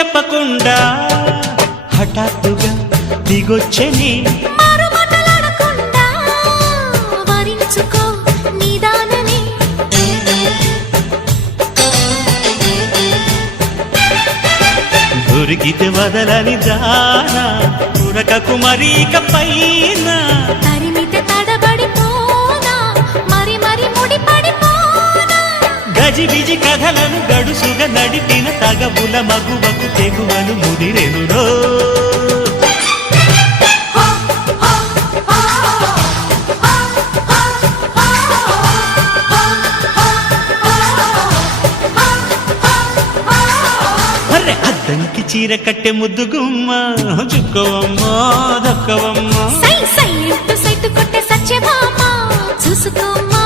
చెప్పకుండా హఠాత్తుగా దిగొచ్చని దొరికితే వదలని దానా ఉరకకు మరీక పైన తరిమితే తడబడిపోనా మరి మరి ముడిపడిపోనా గజిబిజి కథలను గడుసుగా నడిపిన తగబుల మగువకు తెగువను ముదిరెనురో అద్దంకి చీర కట్టె ముద్దు గుమ్మ చుక్కవమ్మా దక్కవమ్మా సై సై సైటు కొట్టే సత్యభామ చూసుకోమ్మా